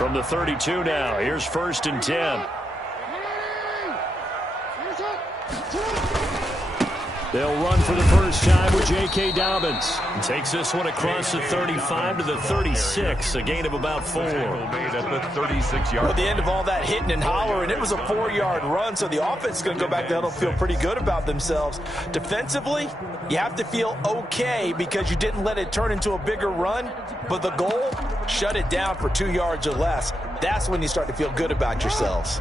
From the 32 now, here's 1st and 10. They'll run for the first time with J.K. Dobbins. Takes this one across the 35 to the 36, a gain of about 4. Made at the 36-yard. Well, at the end of all that hitting and hollering, it was a 4-yard run, so the offense is going to go back there and feel pretty good about themselves. Defensively, you have to feel okay because you didn't let it turn into a bigger run, but the goal, shut it down for 2 yards or less. That's when you start to feel good about yourselves.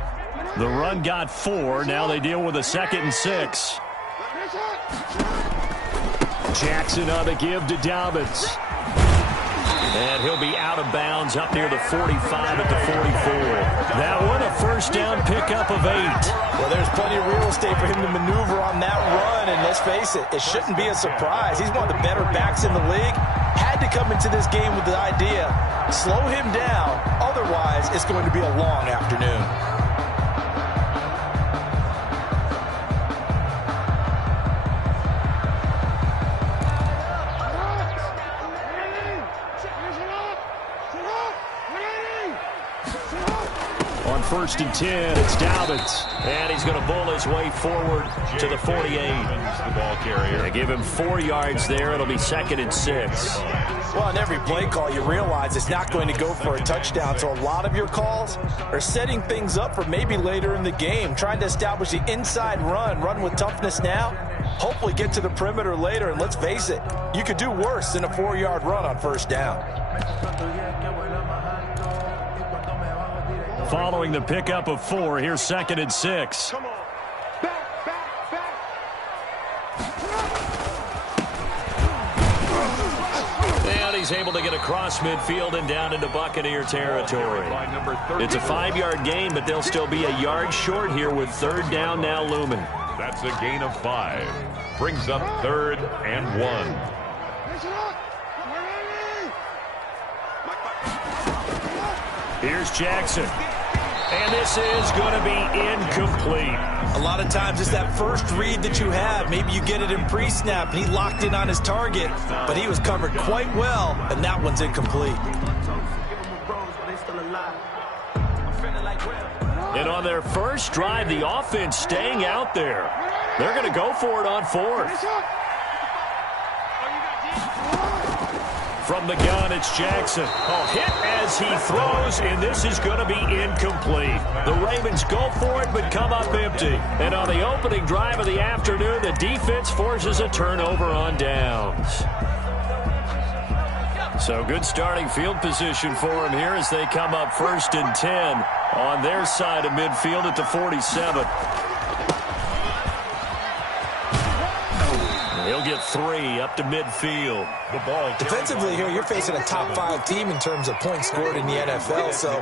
The run got 4. Now they deal with a 2nd and 6. Jackson on the give to Dobbins. And he'll be out of bounds up near the 45 at the 44. That one a first down pickup of 8. Well, there's plenty of real estate for him to maneuver on that run, and let's face it, it shouldn't be a surprise. He's one of the better backs in the league. Had to come into this game with the idea, slow him down, otherwise it's going to be a long afternoon. On 1st and 10, it's Dobbins. And he's going to bull his way forward to the 48. The ball carrier. They give him 4 yards there. It'll be 2nd and 6. Well, on every play call, you realize it's not going to go for a touchdown. So a lot of your calls are setting things up for maybe later in the game, trying to establish the inside run with toughness now, hopefully get to the perimeter later. And let's face it, you could do worse than a 4-yard run on 1st down. Following the pickup of 4, here's 2nd and 6. And he's able to get across midfield and down into Buccaneer territory. It's a 5-yard gain, but they'll still be a yard short here with 3rd down now looming. That's a gain of 5. Brings up 3rd and 1. Here's Jackson. And this is going to be incomplete. A lot of times it's that first read that you have. Maybe you get it in pre-snap, and he locked in on his target, but he was covered quite well, and that one's incomplete. And on their first drive, the offense staying out there. They're going to go for it on 4th. From the gun, it's Jackson. A hit as he throws, and this is going to be incomplete. The Ravens go for it, but come up empty. And on the opening drive of the afternoon, the defense forces a turnover on downs. So good starting field position for him here as they come up 1st and 10 on their side of midfield at the 47. He'll get 3 up to midfield. The ball defensively here, you're facing a top 5 team in terms of points scored in the NFL. So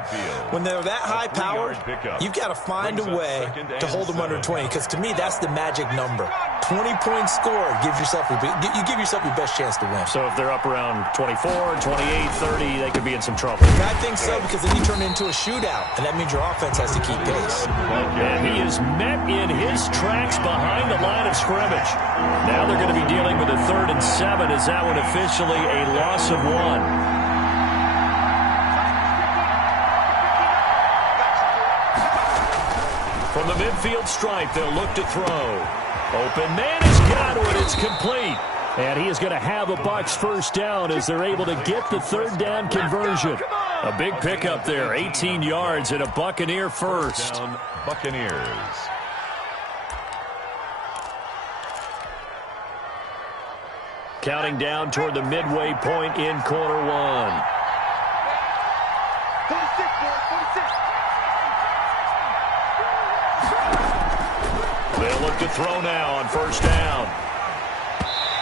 when they're that high powered, you've got to find a way to hold them under 20. Because to me, that's the magic number. 20 points scored gives yourself you give yourself your best chance to win. So if they're up around 24, 28, 30, they could be in some trouble. I think so, because then you turn it into a shootout, and that means your offense has to keep pace. And he is met in his tracks behind the line of scrimmage. Now they're going to be dealing with a 3rd and 7 as that one officially a loss of 1. From the midfield stripe, they'll look to throw. Open man is Godwin. It's complete. And he is going to have a Bucs first down as they're able to get the 3rd down conversion. A big pickup there, 18 yards and a Buccaneer first. Down, Buccaneers. Counting down toward the midway point in quarter 1. They'll look to throw now on 1st down.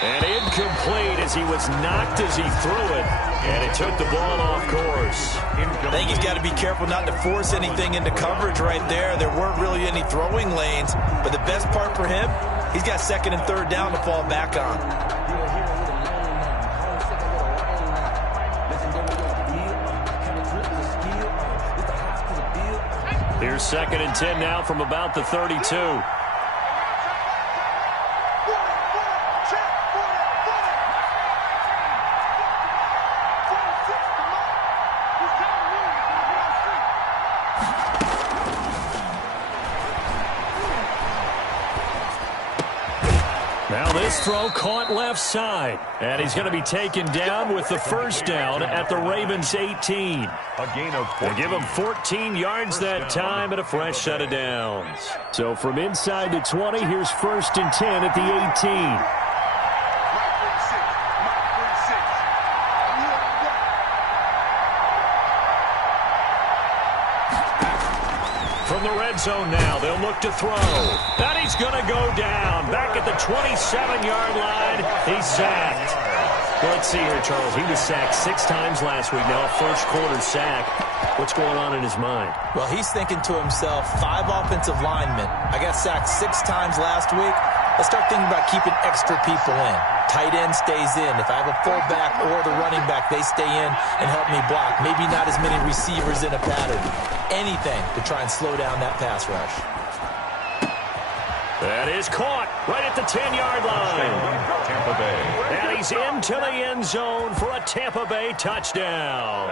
And incomplete as he was knocked as he threw it. And it took the ball off course. I think he's got to be careful not to force anything into coverage right there. There weren't really any throwing lanes. But the best part for him, he's got 2nd and 3rd down to fall back on. Here's 2nd and 10 now from about the 32. His throw caught left side. And he's going to be taken down with the first down at the Ravens 18. A gain of 14. They give him 14 yards that time and a fresh set of downs. So from inside the 20, here's 1st and 10 at the 18. From the red zone now, they'll look to throw. And he's going to go down. Back at the 27-yard line, he's sacked. Well, let's see here, Charles. He was sacked 6 times last week. Now a first-quarter sack. What's going on in his mind? Well, he's thinking to himself, 5 offensive linemen. I got sacked 6 times last week. Let's start thinking about keeping extra people in. Tight end stays in. If I have a fullback or the running back, they stay in and help me block. Maybe not as many receivers in a pattern. Anything to try and slow down that pass rush. That is caught right at the 10-yard line. Tampa Bay. And he's into the end zone for a Tampa Bay touchdown.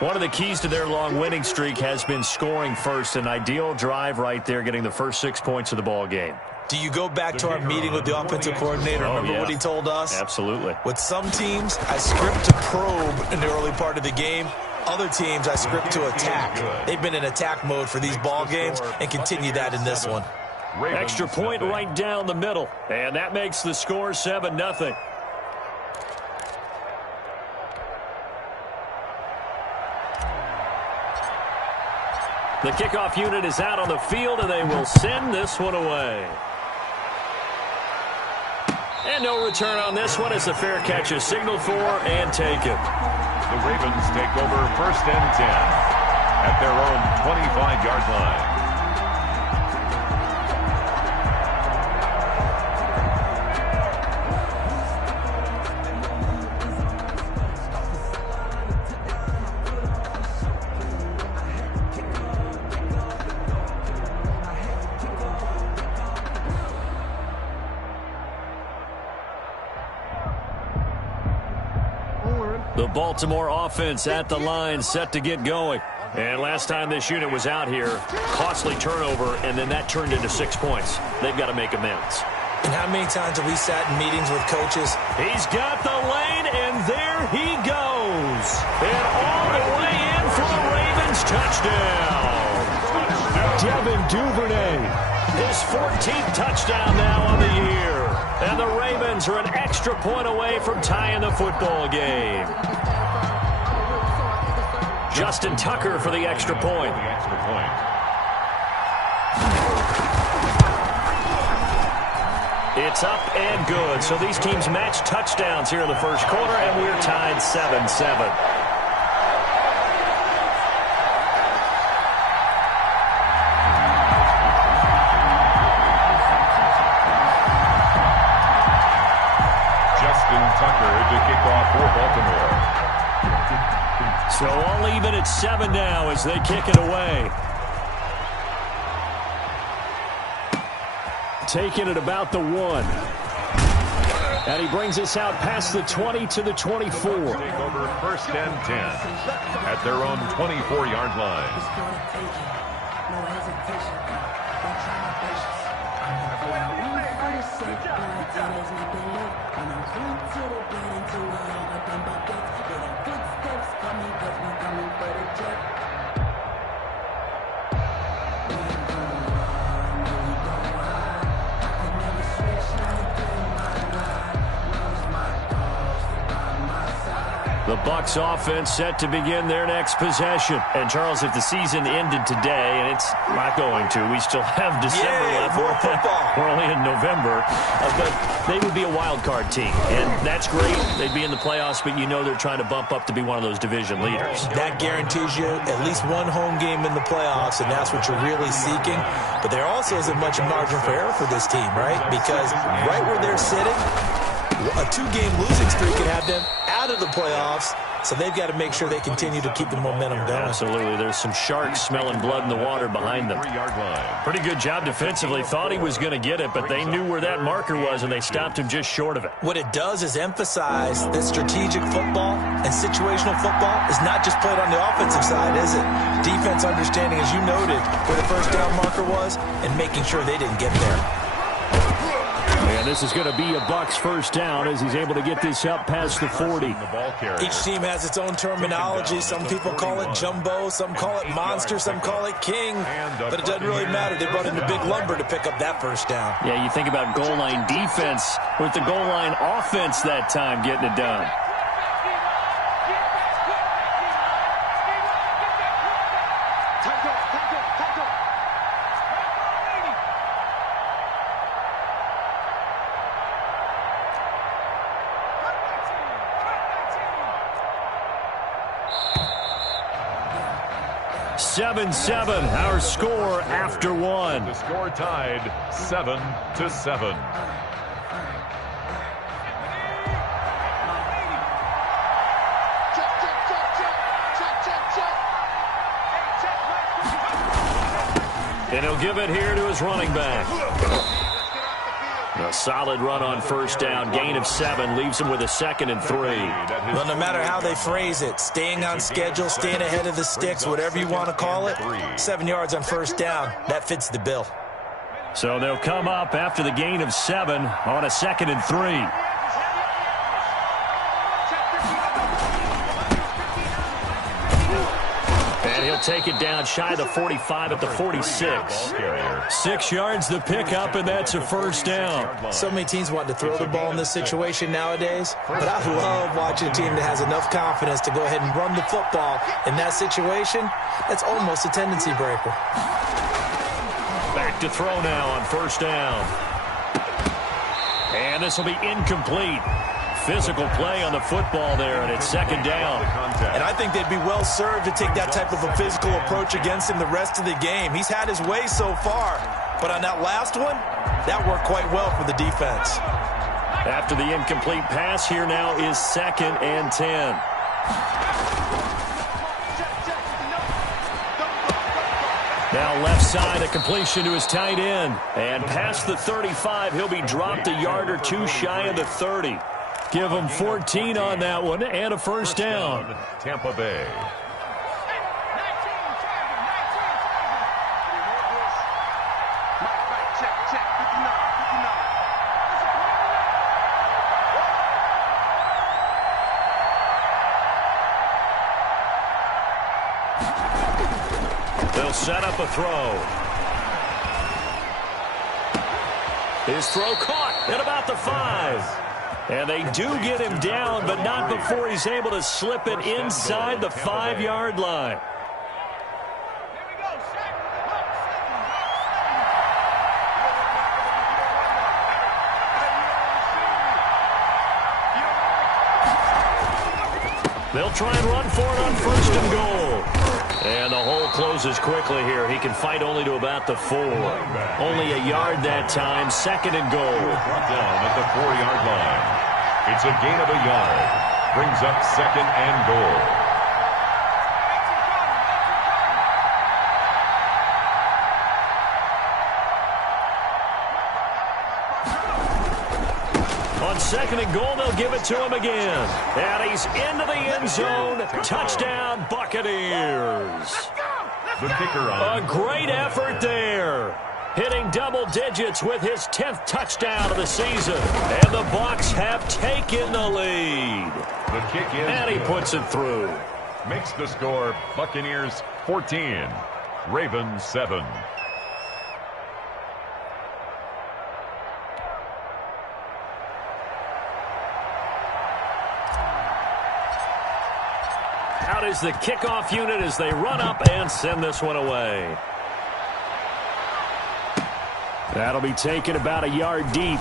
One of the keys to their long winning streak has been scoring first. An ideal drive right there, getting the first 6 points of the ball game. Do you go back to our meeting with the offensive coordinator? Remember what he told us? Absolutely. With some teams, I script to probe in the early part of the game. Other teams, I script to attack. They've been in attack mode for these ball games and continue that in this one. Extra point right down the middle. And that makes the score 7-0. The kickoff unit is out on the field, and they will send this one away. And no return on this one as the fair catch is signaled for and taken. The Ravens take over 1st and 10 at their own 25-yard line. The Baltimore offense at the line, set to get going. And last time this unit was out here, costly turnover, and then that turned into 6 points. They've got to make amends. And how many times have we sat in meetings with coaches? He's got the lane, and there he goes. And all the way in for the Ravens touchdown. Devin Duvernay. His 14th touchdown now on the year. And the Ravens are an extra point away from tying the football game. Justin Tucker for the extra point. It's up and good. So these teams match touchdowns here in the first quarter, and we're tied 7-7. So all even at 7 now as they kick it away. Taking it about the 1. And he brings us out past the 20 to the 24. Take over 1st and 10 at their own 24-yard line. The Bucs offense set to begin their next possession. And, Charles, if the season ended today, and it's not going to, we still have December left. More football. We're only in November. But they would be a wild card team. And that's great. They'd be in the playoffs, but you know they're trying to bump up to be one of those division leaders. That guarantees you at least one home game in the playoffs, and that's what you're really seeking. But there also isn't much margin for error for this team, right? Because right where they're sitting, a 2-game losing streak can have them out of the playoffs, so they've got to make sure they continue to keep the momentum going. Absolutely. There's some sharks smelling blood in the water behind them. 3-yard line. Pretty good job defensively. Thought he was going to get it, but they knew where that marker was, and they stopped him just short of it. What it does is emphasize that strategic football and situational football is not just played on the offensive side, is it? Defense understanding, as you noted, where the first down marker was and making sure they didn't get there. And And this is going to be a Bucs first down as he's able to get this up past the 40. Each team has its own terminology. Some people call it jumbo, some call it monster, some call it king. But it doesn't really matter. They brought in the big lumber to pick up that first down. Yeah, you think about goal line defense with the goal line offense that time getting it done. Our score after one. The score tied 7-7. And he'll give it here to his running back. A solid run on first down. Gain of 7 leaves him with a 2nd and 3. Well, no matter how they phrase it, staying on schedule, staying ahead of the sticks, whatever you want to call it, 7 yards on first down, that fits the bill. So they'll come up after the gain of 7 on a 2nd and 3. And he'll take it down shy of the 45 at the 46. 6 yards the pickup, and that's a first down. So many teams want to throw the ball in this situation nowadays, but I love watching a team that has enough confidence to go ahead and run the football. In that situation, that's almost a tendency breaker. Back to throw now on first down. And this will be incomplete. Physical play on the football there, and it's 2nd down. And I think they'd be well served to take that type of a physical approach against him the rest of the game. He's had his way so far, but on that last one, that worked quite well for the defense. After the incomplete pass, here now is 2nd and 10. Now left side, a completion to his tight end. And past the 35, he'll be dropped a yard or 2 shy of the 30. Give him 14 on that one and a first down. Tampa Bay. They'll set up a throw. His throw caught at about the 5. And they do get him down, but not before he's able to slip it inside the 5-yard line. They'll try and run for it on 1st and goal. And the hole closes quickly here. He can fight only to about the 4. Only a yard that time. 2nd and goal. Down at the 4-yard line. It's a gain of a yard. Brings up 2nd and goal. On 2nd and goal, they'll give it to him again. And he's into the end zone. Touchdown, Buccaneers. The kicker on. A great effort there. Hitting double digits with his 10th touchdown of the season. And the Bucs have taken the lead. The kick is and he puts it through. Makes the score Buccaneers 14, Ravens 7. Out is the kickoff unit as they run up and send this one away. That'll be taken about a yard deep.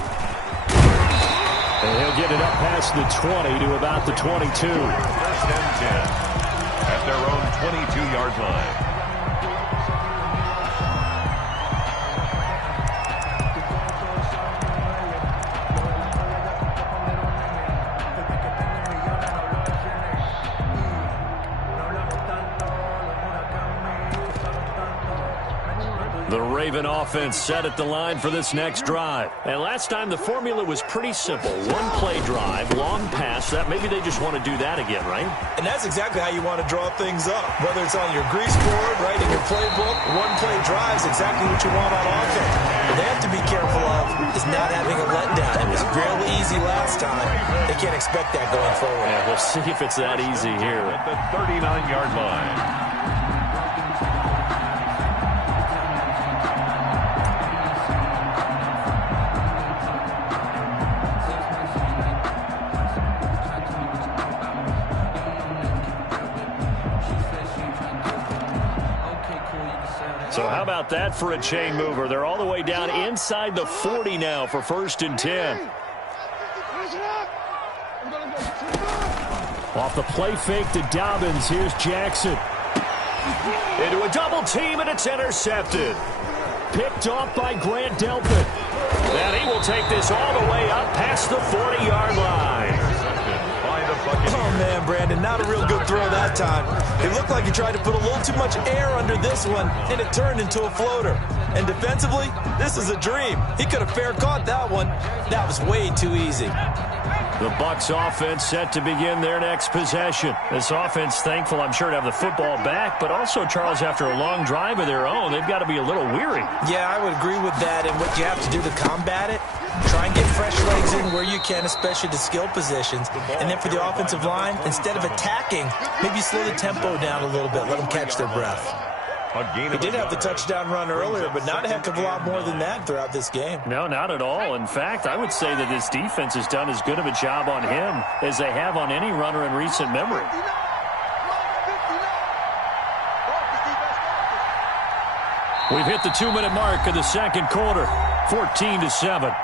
And he'll get it up past the 20 to about the 22. 1st and 10 at their own 22-yard line. The Raven offense set at the line for this next drive. And last time the formula was pretty simple. One play drive, long pass. That maybe they just want to do that again, right? And that's exactly how you want to draw things up. Whether it's on your grease board, right, in your playbook, one play drive is exactly what you want on offense. What they have to be careful of is not having a letdown. It was real easy last time. They can't expect that going forward. Yeah, we'll see if it's that easy here. At the 39-yard line. So how about that for a chain mover? They're all the way down inside the 40 now for 1st and 10. Off the play fake to Dobbins. Here's Jackson. Into a double team, and it's intercepted. Picked off by Grant Delpit. And he will take this all the way up past the 40-yard line. Oh, man, Brandon, not a real good throw that time. It looked like he tried to put a little too much air under this one, and it turned into a floater. And defensively, this is a dream. He could have fair caught that one. That was way too easy. The Bucs offense set to begin their next possession. This offense thankful, I'm sure, to have the football back, but also, Charles, after a long drive of their own, they've got to be a little weary. Yeah, I would agree with that, and what you have to do to combat it, try and get fresh legs in where you can, especially to skill positions. And then for the offensive line, instead of attacking, maybe slow the tempo down a little bit, let them catch their breath. He did have the touchdown run earlier, but not a heck of a lot more than that throughout this game. No, not at all. In fact, I would say that this defense has done as good of a job on him as they have on any runner in recent memory. We've hit the 2-minute mark of the second quarter, 14-7.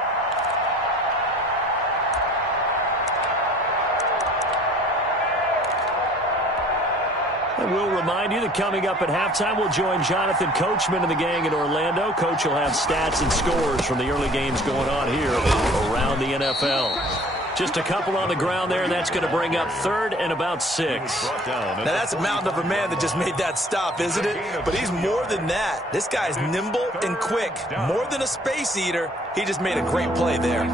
And we'll remind you that coming up at halftime, we'll join Jonathan Coachman and the gang in Orlando. Coach will have stats and scores from the early games going on here around the NFL. Just a couple on the ground there, and that's going to bring up 3rd and about 6. Now, that's a mountain of a man that just made that stop, isn't it? But he's more than that. This guy's nimble and quick. More than a space eater, he just made a great play there.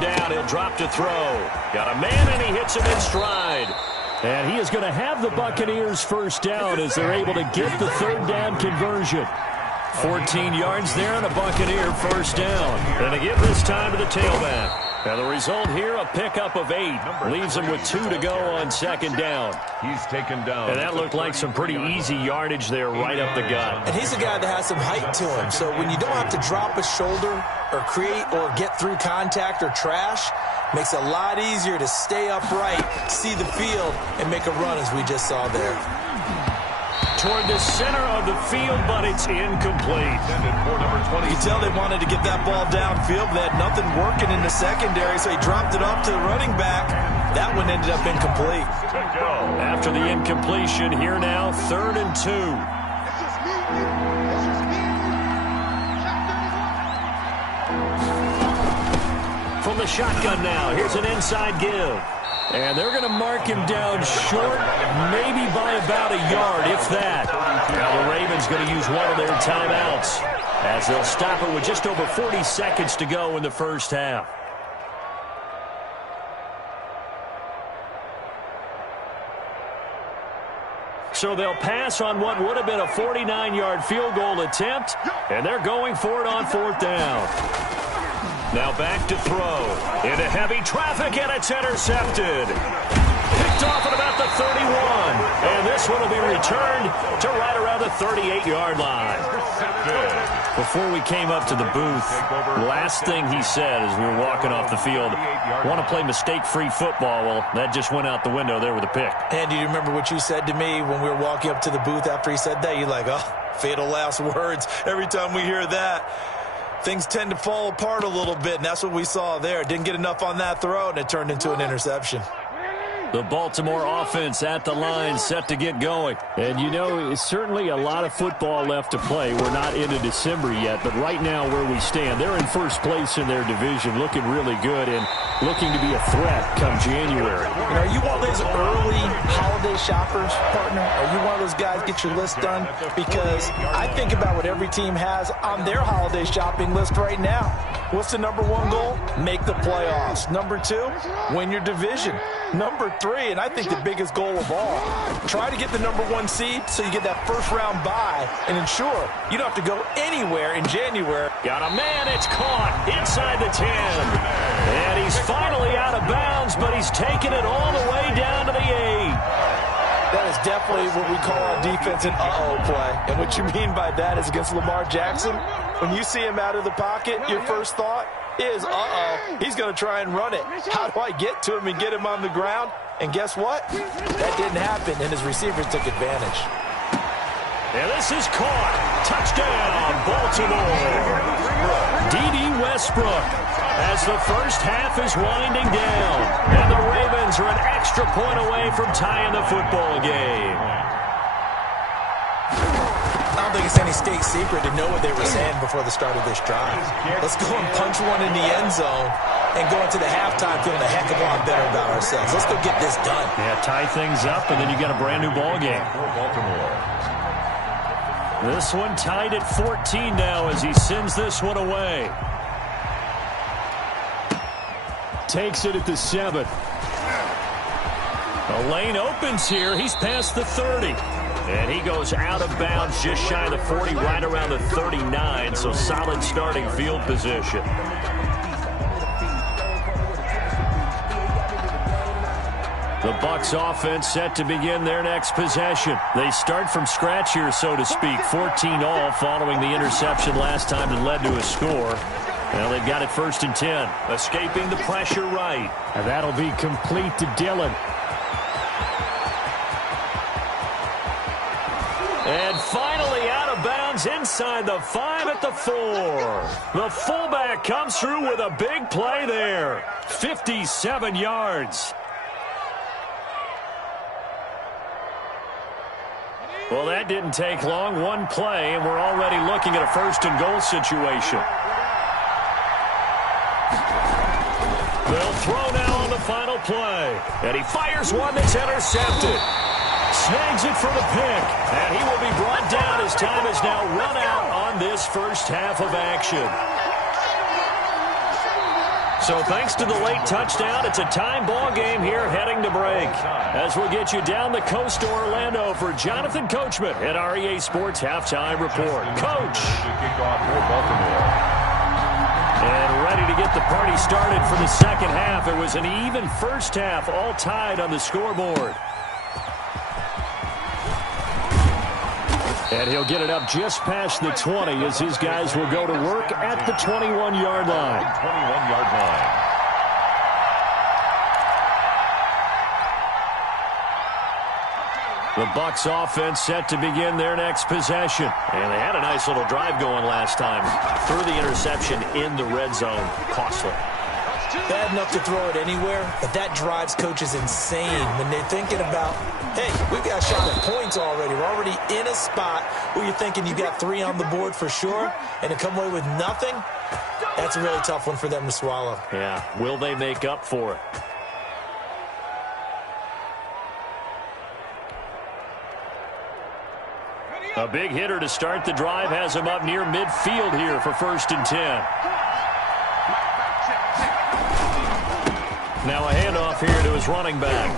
Down, he'll drop to throw. Got a man, and he hits him in stride. And he is going to have the Buccaneers first down as they're able to get the 3rd down conversion. 14 yards there and a Buccaneer first down. And to give this time to the tailback. And the result here, a pickup of 8. Leaves him with 2 to go on 2nd down. He's taken down. And that looked like some pretty easy yardage there right up the gut. And he's a guy that has some height to him. So when you don't have to drop a shoulder or create or get through contact or trash, makes it a lot easier to stay upright, see the field, and make a run as we just saw there. Toward the center of the field, but it's incomplete. You can tell they wanted to get that ball downfield, but they had nothing working in the secondary, so he dropped it off to the running back. That one ended up incomplete. After the incompletion, here now, 3rd and 2. From the shotgun now, here's an inside give. And they're going to mark him down short, maybe by about a yard, if that. Now the Ravens going to use one of their timeouts as they'll stop it with just over 40 seconds to go in the first half. So they'll pass on what would have been a 49-yard field goal attempt, and they're going for it on 4th down. Now back to throw. Into heavy traffic, and it's intercepted. Picked off at about the 31. And this one will be returned to right around the 38-yard line. Before we came up to the booth, last thing he said as we were walking off the field, want to play mistake-free football. Well, that just went out the window there with a pick. And do you remember what you said to me when we were walking up to the booth after he said that? You're like, oh, fatal last words. Every time we hear that, things tend to fall apart a little bit, and that's what we saw there. Didn't get enough on that throw, and it turned into an interception. The Baltimore offense at the line, set to get going. And, you know, it's certainly a lot of football left to play. We're not into December yet, but right now where we stand, they're in first place in their division, looking really good and looking to be a threat come January. And are you one of those early holiday shoppers, partner? Are you one of those guys get your list done? Because I think about what every team has on their holiday shopping list right now. What's the #1 goal? Make the playoffs. #2, win your division. #3, 3, and I think the biggest goal of all. Try to get the #1 seed so you get that first-round bye and ensure you don't have to go anywhere in January. Got a man, it's caught inside the 10. And he's finally out of bounds, but he's taken it all the way down to the 8. That is definitely what we call on defense an uh-oh play. And what you mean by that is against Lamar Jackson, when you see him out of the pocket, your first thought is, uh-oh, he's going to try and run it. How do I get to him and get him on the ground? And guess what? That didn't happen, and his receivers took advantage. And this is caught. Touchdown, Baltimore. D.D. Westbrook as the first half is winding down. And the Ravens are an extra point away from tying the football game. I don't think it's any state secret to know what they were saying before the start of this drive. Let's go and punch one in the end zone and go into the halftime feeling a heck of a lot better about ourselves. Let's go get this done. Yeah, tie things up, and then you got a brand-new ball game. This one tied at 14 now as he sends this one away. Takes it at the 7. The lane opens here. He's past the 30. And he goes out of bounds just shy of the 40, right around the 39. So solid starting field position. The Bucs offense set to begin their next possession. They start from scratch here, so to speak. 14 all following the interception last time that led to a score. Well, they've got it 1st and 10. Escaping the pressure right. And that'll be complete to Dillon. And finally out of bounds inside the 5 at the 4. The fullback comes through with a big play there. 57 yards. Well, that didn't take long. One play, and we're already looking at a 1st and goal situation. They'll throw now on the final play. And he fires one that's intercepted. Snags it for the pick. And he will be brought down as time is now run out on this first half of action. So thanks to the late touchdown, it's a time ball game here heading to break. As we'll get you down the coast to Orlando for Jonathan Coachman at REA Sports Halftime Report. Coach. And ready to get the party started for the second half. It was an even first half, all tied on the scoreboard. And he'll get it up just past the 20 as his guys will go to work at the 21-yard line. 21-yard line. The Bucs offense set to begin their next possession. And they had a nice little drive going last time. Threw the interception in the red zone. Costly. Bad enough to throw it anywhere, but that drives coaches insane when they're thinking about, hey, we've got a shot at points already. We're already in a spot where you're thinking you got 3 on the board for sure, and to come away with nothing, that's a really tough one for them to swallow. Yeah, will they make up for it? A big hitter to start the drive has him up near midfield here for 1st and 10. Now a handoff here to his running back.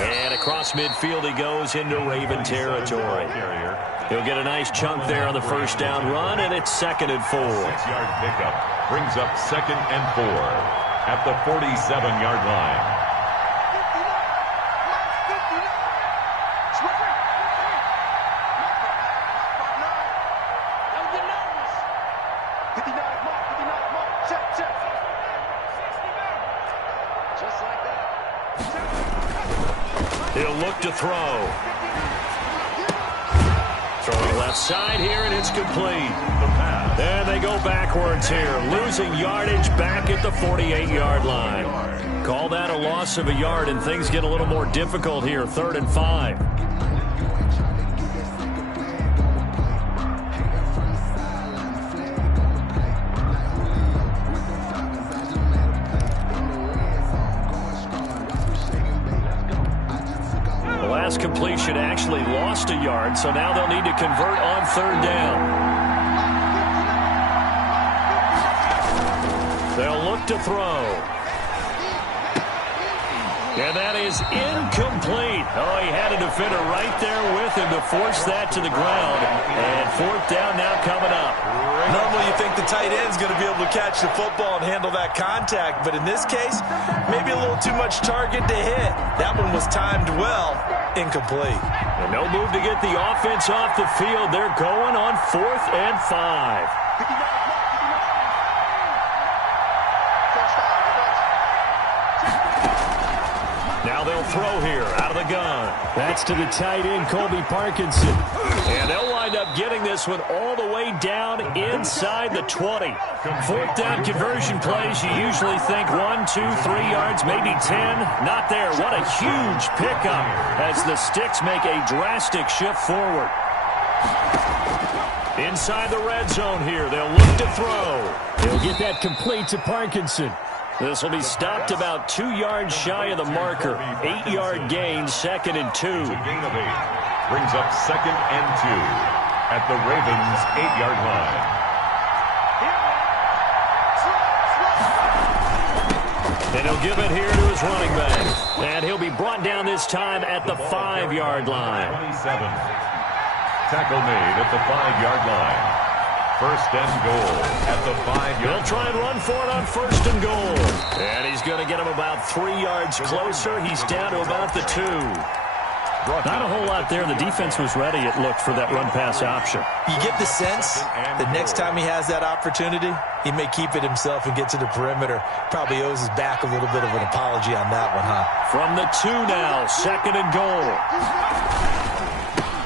And across midfield he goes into Raven territory. He'll get a nice chunk there on the first down run, and it's 2nd and 4. 6-yard pickup brings up 2nd and 4 at the 47-yard line. He'll look to throw. Throwing left side here, and it's complete. The pass. And they go backwards here, losing yardage back at the 48-yard line. Call that a loss of a yard, and things get a little more difficult here, 3rd and 5. Last completion actually lost a yard, so now they'll need to convert on 3rd down. They'll look to throw. And that is incomplete. Oh, he had a defender right there with him to force that to the ground. And fourth down now coming up. Normally you think the tight end's going to be able to catch the football and handle that contact, but in this case, maybe a little too much target to hit. That one was timed well. Incomplete. And no move to get the offense off the field. They're going on 4th and 5. Now they'll throw here out of the gun. That's to the tight end, Colby Parkinson. And they'll wind up getting this one all the way down inside the 20. 4th down conversion plays, you usually think 1, 2, 3 yards, maybe 10. Not there. What a huge pickup as the Sticks make a drastic shift forward. Inside the red zone here, they'll look to throw. They'll get that complete to Parkinson. This will be stopped about 2 yards shy of the marker. 8-yard gain, 2nd and 2. It's a gain of 8. Brings up 2nd and 2 at the Ravens' 8-yard line. And he'll give it here to his running back. And he'll be brought down this time at the 5-yard line. 27. Tackle made at the 5-yard line. 1st and goal at the 5-yard line. He'll try and run for it on 1st and goal. And he's going to get him about 3 yards closer. He's down to about the 2. Not a whole lot there. The defense was ready, it looked, for that run-pass option. You get the sense that next time he has that opportunity, he may keep it himself and get to the perimeter. Probably owes his back a little bit of an apology on that one, huh? From the 2 now, 2nd and goal.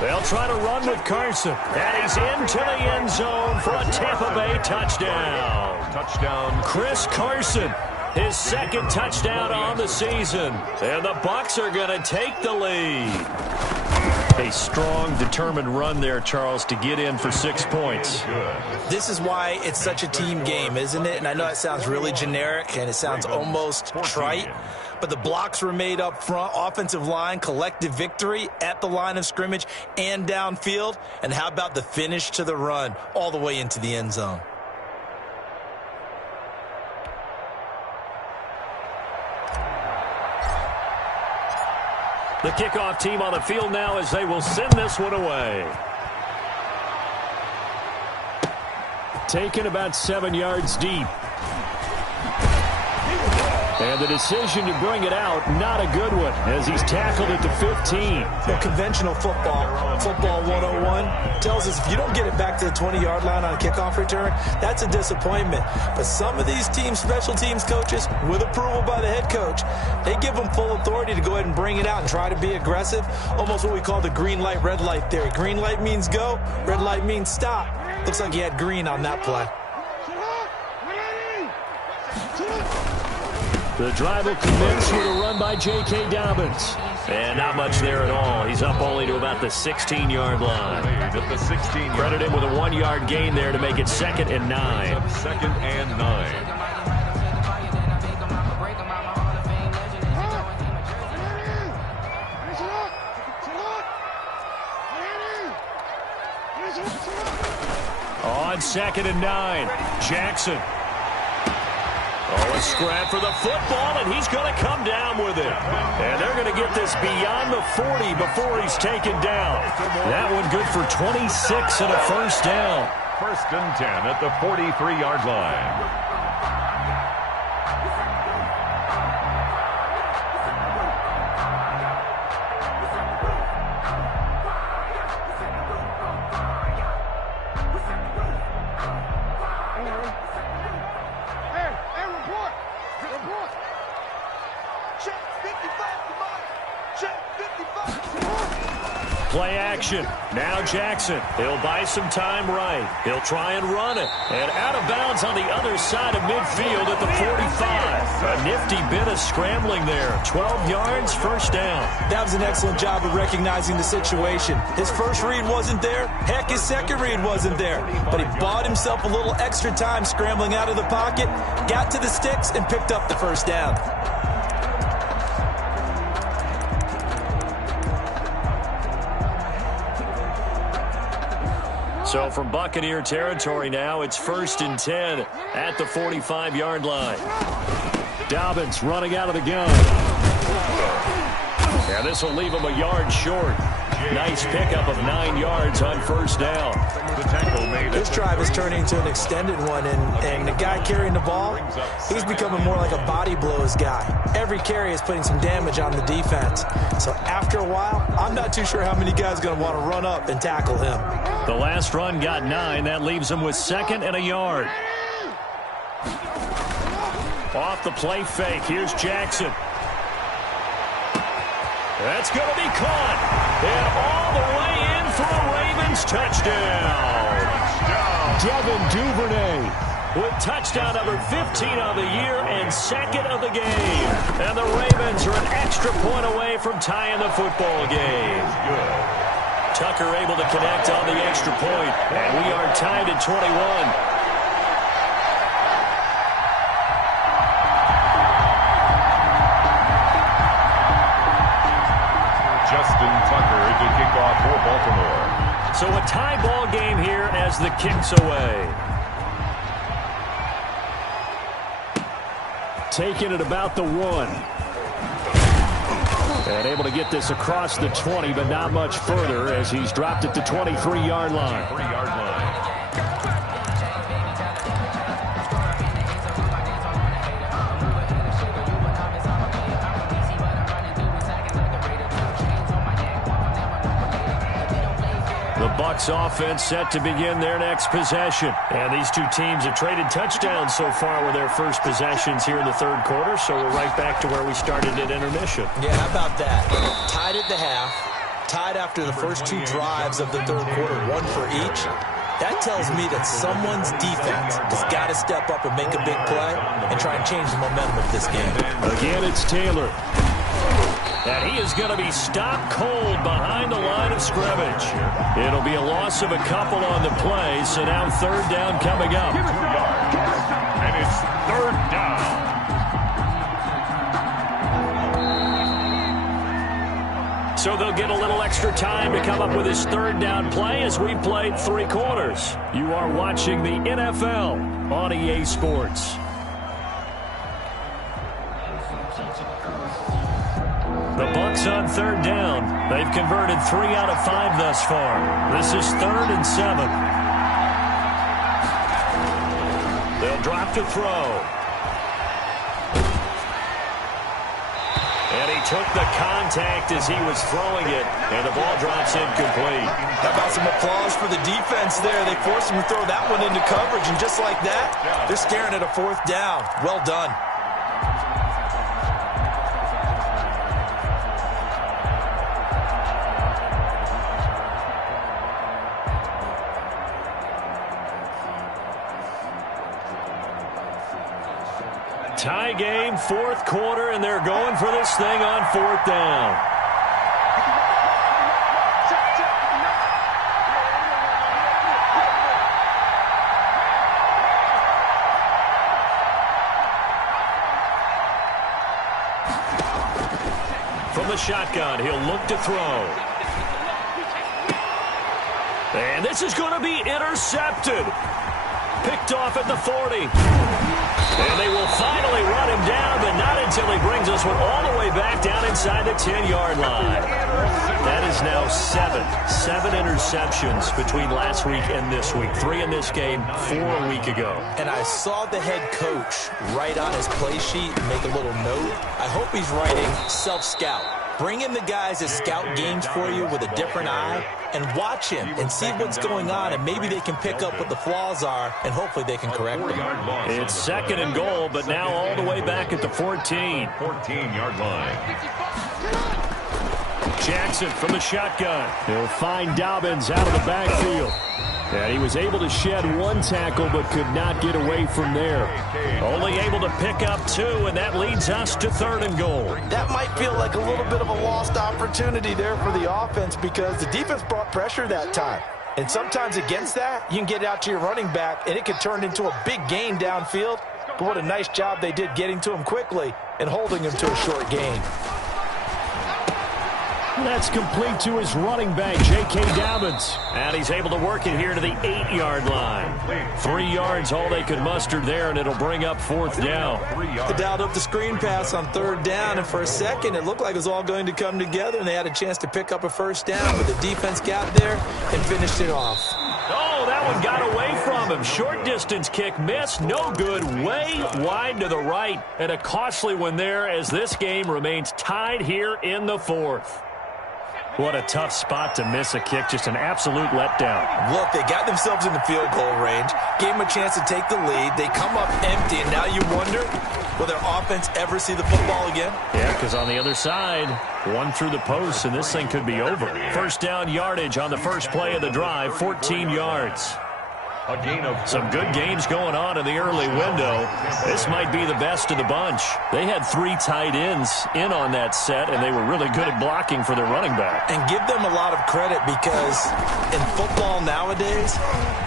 They'll try to run with Carson. And he's into the end zone for a Tampa Bay touchdown. Touchdown. Chris Carson, his 2nd touchdown on the season. And the Bucs are going to take the lead. A strong, determined run there, Charles, to get in for 6 points. This is why it's such a team game, isn't it? And I know that sounds really generic and it sounds almost trite. But the blocks were made up front, offensive line, collective victory at the line of scrimmage and downfield. And how about the finish to the run all the way into the end zone? The kickoff team on the field now as they will send this one away. Taken about 7 yards deep. And the decision to bring it out, not a good one, as he's tackled at the 15. Well, conventional football 101, tells us if you don't get it back to the 20-yard line on a kickoff return, that's a disappointment. But some of these teams, special teams coaches, with approval by the head coach, they give them full authority to go ahead and bring it out and try to be aggressive. Almost what we call the green light, red light theory. Green light means go, red light means stop. Looks like he had green on that play. The drive will commence with a run by J.K. Dobbins. And not much there at all. He's up only to about the 16-yard line. At the 16-yard. Credit him with a 1-yard gain there to make it 2nd and 9. 2nd and 9. On 2nd and 9, Jackson. Oh, a scrap for the football, and he's going to come down with it. And they're going to get this beyond the 40 before he's taken down. That one good for 26 and a 1st down. 1st and 10 at the 43-yard line. Play action. Now Jackson. He'll buy some time right. He'll try and run it. And out of bounds on the other side of midfield at the 45. A nifty bit of scrambling there. 12 yards, 1st down. That was an excellent job of recognizing the situation. His first read wasn't there. Heck, his second read wasn't there. But he bought himself a little extra time scrambling out of the pocket, got to the sticks, and picked up the 1st down. So from Buccaneer territory now, it's 1st and 10 at the 45-yard line. Dobbins running out of the gun. Yeah, this will leave him a yard short. Nice pickup of 9 yards on first down. This drive is turning into an extended one, and the guy carrying the ball, he's becoming more like a body blows guy. Every carry is putting some damage on the defense. So after a while, I'm not too sure how many guys are going to want to run up and tackle him. The last run got 9. That leaves him with 2nd and a yard. Off the play fake. Here's Jackson. That's going to be caught. And all the way in for a Ravens touchdown. Devin Duvernay with touchdown number 15 of the year and 2nd of the game. And the Ravens are an extra point away from tying the football game. Tucker able to connect on the extra point. And we are tied at 21. To kick off for Baltimore. So a tie ball game here as the kick's away. Taking it about the 1. And able to get this across the 20, but not much further as he's dropped at the 23-yard line. Bucs offense set to begin their next possession. And these two teams have traded touchdowns so far with their first possessions here in the third quarter, so we're right back to where we started at intermission. Yeah, how about that? Tied at the half, tied after the first 2 drives of the third quarter, 1 for each. That tells me that someone's defense has got to step up and make a big play and try and change the momentum of this game. Again, it's Taylor. And he is going to be stopped cold behind the line of scrimmage. It'll be a loss of a couple on the play, so now 3rd down coming up. And it's 3rd down. So they'll get a little extra time to come up with his 3rd down play as we played 3 quarters. You are watching the NFL on EA Sports. The Bucs on 3rd down. They've converted 3 out of 5 thus far. This is 3rd and 7. They'll drop to throw. And he took the contact as he was throwing it, and the ball drops incomplete. How about some applause for the defense there? They forced him to throw that one into coverage, and just like that, they're staring at a 4th down. Well done. Tie game, 4th quarter, and they're going for this thing on 4th down. From the shotgun, he'll look to throw. And this is going to be intercepted. Picked off at the 40. And they will finally run him down, but not until he brings us one all the way back down inside the 10-yard line. That is now 7 interceptions between last week and this week. 3 in this game, 4 a week ago. And I saw the head coach write on his play sheet and make a little note. I hope he's writing self-scout. Bring in the guys that scout games for you with a different eye and watch him and see what's going on, and maybe they can pick up what the flaws are, and hopefully they can correct them. It's 2nd and goal, but now all the way back at the 14. 14-yard line. Jackson from the shotgun. He'll find Dobbins out of the backfield. And he was able to shed 1 tackle, but could not get away from there. Only able to pick up 2, and that leads us to 3rd and goal. That might feel like a little bit of a lost opportunity there for the offense because the defense brought pressure that time. And sometimes against that, you can get out to your running back, and it could turn into a big gain downfield. But what a nice job they did getting to him quickly and holding him to a short gain. That's complete to his running back, J.K. Dobbins. And he's able to work it here to the 8-yard line. 3 yards, all they could muster there, and it'll bring up 4th down. They dialed up the screen pass on 3rd down, and for a second, it looked like it was all going to come together, and they had a chance to pick up a 1st down, but the defense got there and finished it off. Oh, that one got away from him. Short distance kick missed. No good. Way wide to the right. And a costly one there as this game remains tied here in the 4th. What a tough spot to miss a kick. Just an absolute letdown. Look, they got themselves in the field goal range, gave them a chance to take the lead. They come up empty, and now you wonder, will their offense ever see the football again? Yeah, because on the other side, one through the post, and this thing could be over. 1st down yardage on the first play of the drive, 14 yards. A gain of some good games going on in the early window. This might be the best of the bunch. They had 3 tight ends in on that set, and they were really good at blocking for their running back. And give them a lot of credit because in football nowadays,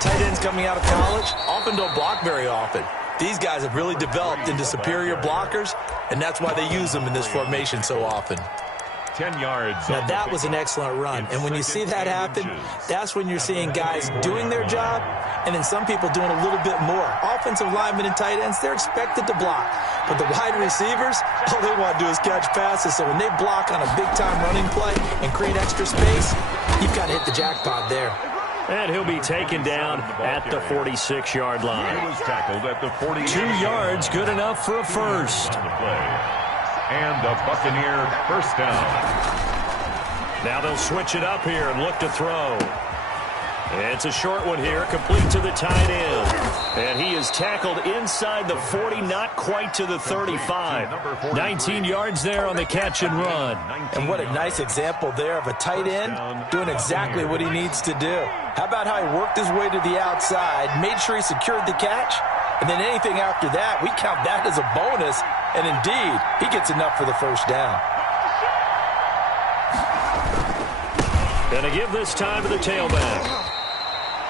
tight ends coming out of college often don't block very often. These guys have really developed into superior blockers, and that's why they use them in this formation so often. 10 yards. Now, that was an excellent run. And when you see that happen, that's when you're seeing guys doing their job and then some people doing a little bit more. Offensive linemen and tight ends, they're expected to block. But the wide receivers, all they want to do is catch passes. So when they block on a big-time running play and create extra space, you've got to hit the jackpot there. And he'll be taken down at the 46-yard line. He was tackled at the 48. 2 yards, good enough for a first. And a Buccaneer 1st down. Now they'll switch it up here and look to throw. It's a short one here, complete to the tight end. And he is tackled inside the 40, not quite to the 35. 19 yards there on the catch and run. And what a nice example there of a tight end doing exactly what he needs to do. How about how he worked his way to the outside, made sure he secured the catch, and then anything after that, we count that as a bonus. And indeed, he gets enough for the 1st down. Gonna give this time to the tailback.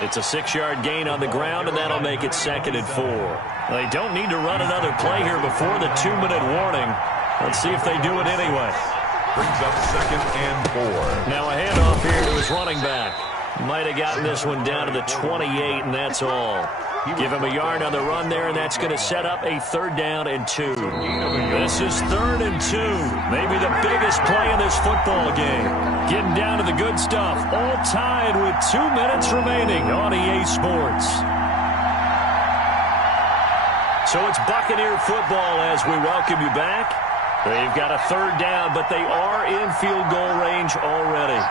It's a 6-yard gain on the ground, and that'll make it 2nd and 4. They don't need to run another play here before the 2-minute warning. Let's see if they do it anyway. Brings up 2nd and 4. Now a handoff here to his running back. Might have gotten this one down to the 28, and that's all. Give him a yard on the run there, and that's going to set up a 3rd down and 2. This is 3rd and 2. Maybe the biggest play in this football game. Getting down to the good stuff. All tied with 2 minutes remaining on EA Sports. So it's Buccaneer football as we welcome you back. They've got a 3rd down, but they are in field goal range already.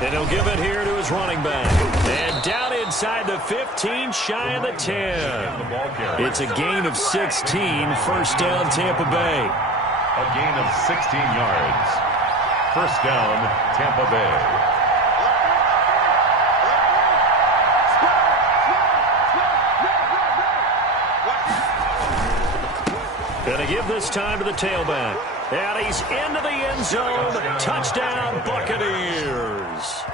And he'll give it here to his running back. And down inside the 15, shy of the 10. It's a gain of 16, 1st down Tampa Bay. A gain of 16 yards. 1st down, Tampa Bay. Gonna give this time to the tailback. And he's into the end zone. Touchdown, Buccaneers.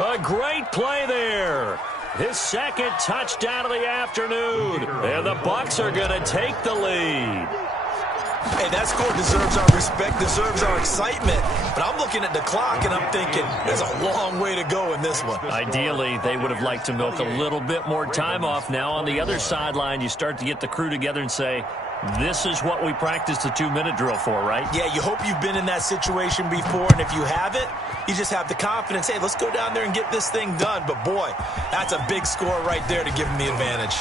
A great play there. His 2nd touchdown of the afternoon. And the Bucs are going to take the lead. Hey, that score deserves our respect, deserves our excitement. But I'm looking at the clock, and I'm thinking there's a long way to go in this one. Ideally, they would have liked to milk a little bit more time off. Now on the other sideline, you start to get the crew together and say, this is what we practiced the 2-minute drill for, right? Yeah, you hope you've been in that situation before, and if you haven't, you just have the confidence, hey, let's go down there and get this thing done. But, boy, that's a big score right there to give them the advantage.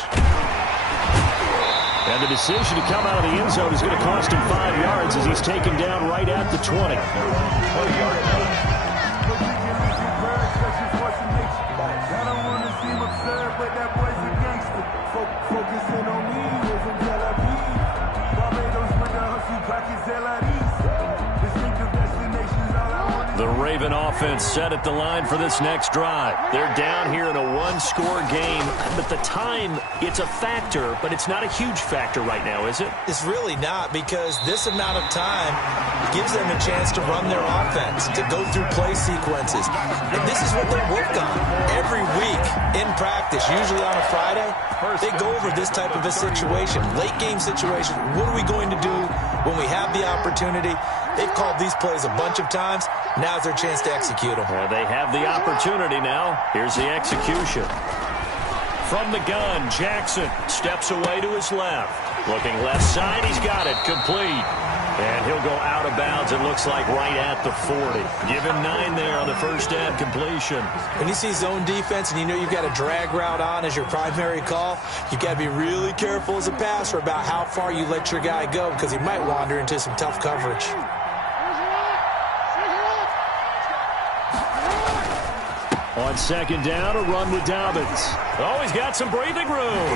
And the decision to come out of the end zone is going to cost him 5 yards as he's taken down right at the 20. 20-yard line. The Raven offense set at the line for this next drive. They're down here in a one-score game, but the time, it's a factor, but it's not a huge factor right now, is it? It's really not, because this amount of time gives them a chance to run their offense, to go through play sequences. And this is what they work on every week in practice, usually on a Friday. They go over this type of a situation, late game situation. What are we going to do when we have the opportunity? They've called these plays a bunch of times. Now's their chance to execute them. They have the opportunity now. Here's the execution. From the gun, Jackson steps away to his left. Looking left side, he's got it. Complete. And he'll go out of bounds, it looks like, right at the 40. Give him 9 there on the first down completion. When you see zone defense and you know you've got a drag route on as your primary call, you've got to be really careful as a passer about how far you let your guy go, because he might wander into some tough coverage. On second down, a run with Dobbins. Oh, he's got some breathing room.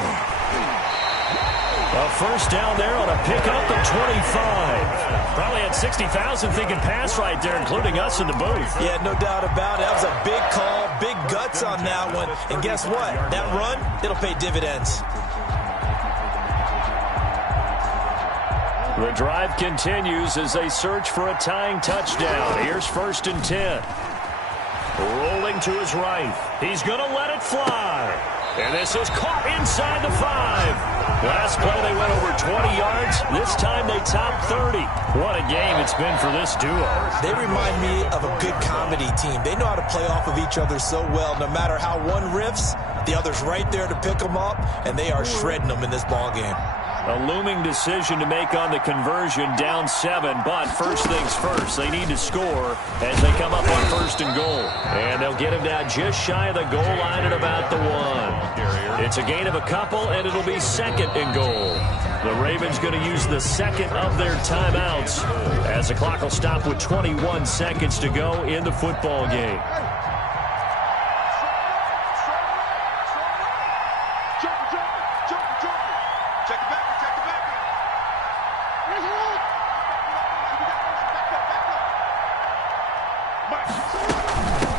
A first down there on a pickup at 25. Probably had 60,000 thinking pass right there, including us in the booth. Yeah, no doubt about it. That was a big call, big guts on that one. And guess what? That run, it'll pay dividends. The drive continues as they search for a tying touchdown. Here's 1st and 10. Rolling to his right. He's going to let it fly. And this is caught inside the 5. Last play, they went over 20 yards. This time, they topped 30. What a game it's been for this duo. They remind me of a good comedy team. They know how to play off of each other so well. No matter how one riffs, the other's right there to pick them up, and they are shredding them in this ball game. A looming decision to make on the conversion, down 7, but first things first, they need to score as they come up on 1st and goal. And they'll get him down just shy of the goal line at about the 1. It's a gain of a couple, and it'll be 2nd and goal. The Ravens going to use the 2nd of their timeouts as the clock will stop with 21 seconds to go in the football game.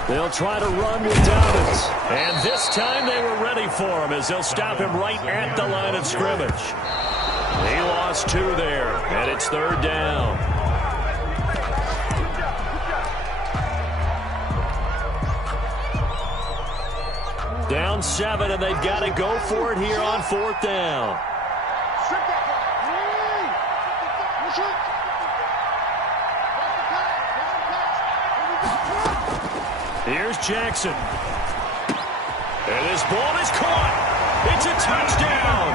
They'll try to run with Dobbins. And this time they were ready for him as they'll stop him right at the line of scrimmage. He lost 2 there, and it's 3rd down. Down 7, and they've got to go for it here on 4th down. Here's Jackson. And this ball is caught. It's a touchdown.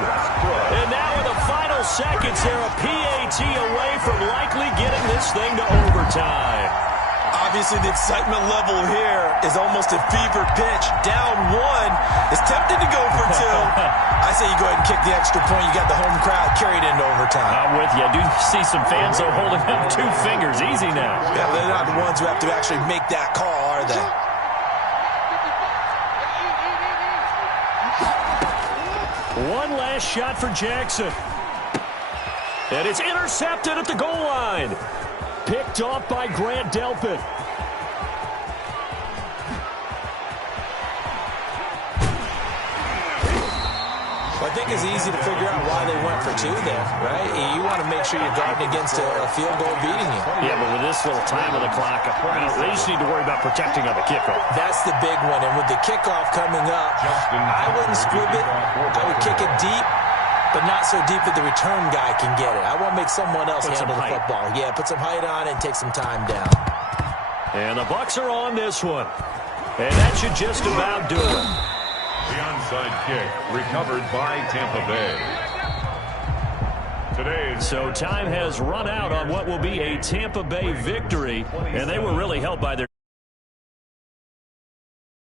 And now in the final seconds, they're a PAT away from likely getting this thing to overtime. Obviously, the excitement level here is almost a fever pitch. Down 1 is tempted to go for 2. I say you go ahead and kick the extra point. You got the home crowd carried into overtime. I'm with you. I do see some fans are holding up 2 fingers. Easy now. Yeah, they're not the ones who have to actually make that call, are they? One last shot for Jackson. And it's intercepted at the goal line. Picked off by Grant Delpit. Well, I think it's easy to figure out why they went for 2 there, right? You want to make sure you're guarding against a field goal beating you. Yeah, but with this little time on the clock, they just need to worry about protecting on the kickoff. That's the big one. And with the kickoff coming up, I wouldn't squib it. I would kick it deep, but not so deep that the return guy can get it. I want to make someone else handle the football. Yeah, put some height on it and take some time down. And the Bucs are on this one. And that should just about do it. The onside kick recovered by Tampa Bay. So time has run out on what will be a Tampa Bay victory, and they were really helped by their